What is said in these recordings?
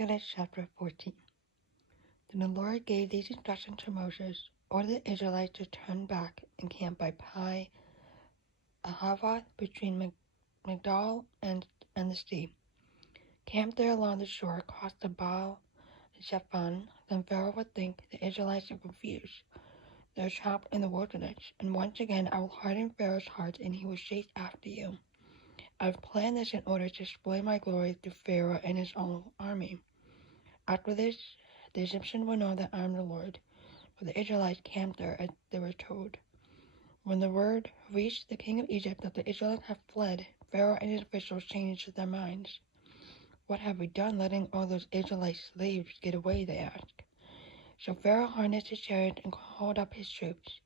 Exodus chapter 14. Then the Lord gave these instructions to Moses: Order the Israelites to turn back and camp by Pi Ahava between Migdal and the sea. Camp there along the shore across the Baal and Zephon. Then Pharaoh would think the Israelites are confused. They're trapped in the wilderness, and once again I will harden Pharaoh's heart, and he will chase after you. I've planned this in order to display my glory to Pharaoh and his own army. After this, the Egyptians will know that I am the Lord, for the Israelites camped there as they were told. When the word reached the king of Egypt that the Israelites have fled, Pharaoh and his officials changed their minds. What have we done letting all those Israelite slaves get away, they asked. So Pharaoh harnessed his chariot and called up his troops.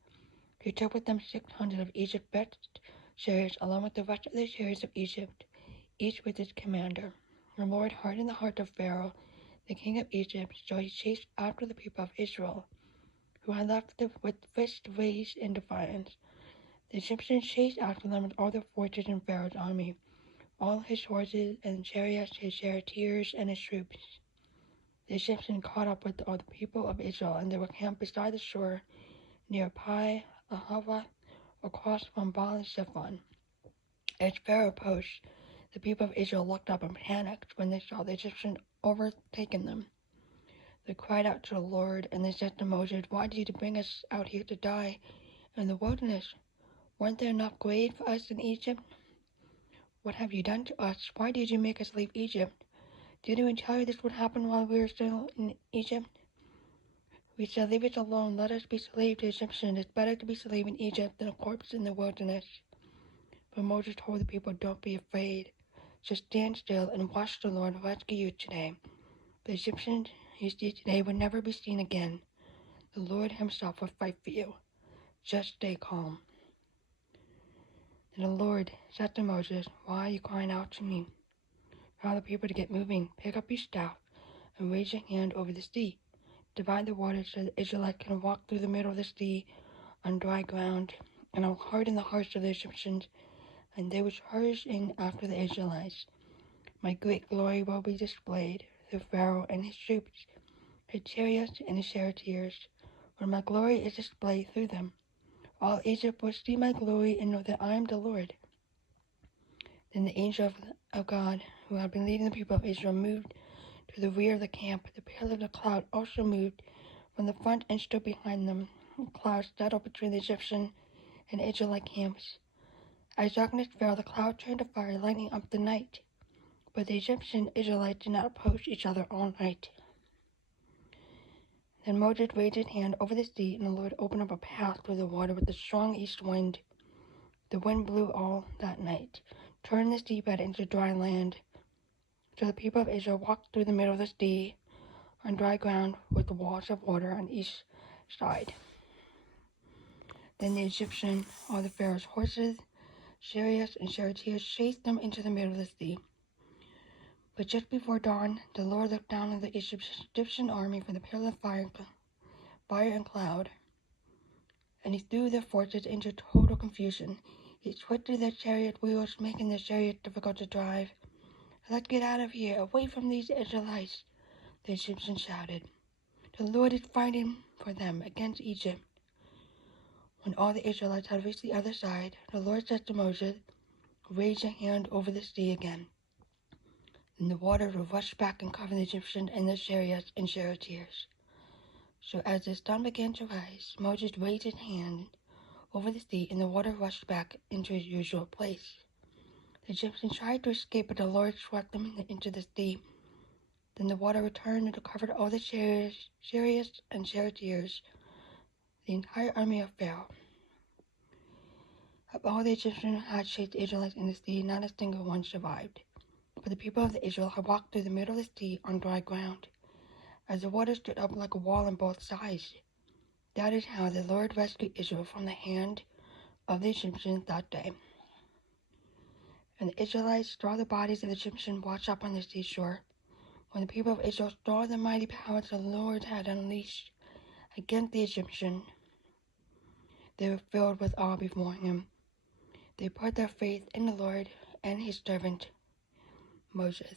He took with them 600 of Egypt's best chariots along with the rest of the chariots of Egypt, each with its commander. The Lord hardened the heart of Pharaoh, the king of Egypt, so he chased after the people of Israel, who had left with fists raised in defiance. The Egyptians chased after them with all their forces in Pharaoh's army, all his horses and chariots, his charioteers, and his troops. The Egyptians caught up with all the people of Israel, and they were camped beside the shore near Pi Ahava, across from Baal Zephon. As Pharaoh approached, the people of Israel looked up and panicked when they saw the Egyptians overtaking them. They cried out to the Lord, and they said to Moses, Why did you bring us out here to die in the wilderness? Weren't there enough graves for us in Egypt? What have you done to us? Why did you make us leave Egypt? Didn't we tell you this would happen while we were still in Egypt? We said, Leave us alone, let us be slaves to Egyptians. It's better to be slave in Egypt than a corpse in the wilderness. But Moses told the people, Don't be afraid. Just stand still and watch the Lord rescue you today. The Egyptians you see today will never be seen again. The Lord himself will fight for you. Just stay calm. And the Lord said to Moses, Why are you crying out to me? Tell the people to get moving. Pick up your staff and raise your hand over the sea. Divide the water so the Israelites can walk through the middle of the sea on dry ground. And I will harden the hearts of the Egyptians, and they will charge in after the Israelites. My great glory will be displayed through Pharaoh and his troops, his chariots and his charioteers. When my glory is displayed through them, all Egypt will see my glory and know that I am the Lord. Then the angel of God, who had been leading the people of Israel, moved to the rear of the camp. The pillar of the cloud also moved from the front and stood behind them. The cloud settled between the Egyptian and Israelite camps. As darkness fell, the cloud turned to fire, lighting up the night. But the Egyptian and Israelites did not approach each other all night. Then Moses raised his hand over the sea, and the Lord opened up a path through the water with a strong east wind. The wind blew all that night, turning the seabed into dry land. So the people of Israel walked through the middle of the sea on dry ground with the walls of water on each side. Then the Egyptian, all the Pharaoh's horses, chariots, and charioteers chased them into the middle of the sea. But just before dawn, the Lord looked down on the Egyptian army from the pillar of fire and cloud, and he threw their forces into total confusion. He twisted their chariot wheels, making their chariot difficult to drive. Let's get out of here, away from these Israelites, the Egyptians shouted. The Lord is fighting for them against Egypt. When all the Israelites had reached the other side, the Lord said to Moses, Raise your hand over the sea again. Then the water will rush back and cover the Egyptians and their chariots and charioteers. So as the sun began to rise, Moses raised his hand over the sea, and the water rushed back into its usual place. The Egyptians tried to escape, but the Lord swept them into the sea. Then the water returned and covered all the chariots and charioteers, the entire army of Pharaoh. Of all the Egyptians who had chased the Israelites in the sea, not a single one survived. But the people of Israel had walked through the middle of the sea on dry ground, as the water stood up like a wall on both sides. That is how the Lord rescued Israel from the hand of the Egyptians that day. And the Israelites saw the bodies of the Egyptians washed up on the seashore. When the people of Israel saw the mighty powers the Lord had unleashed against the Egyptians, they were filled with awe before him. They put their faith in the Lord and his servant Moses.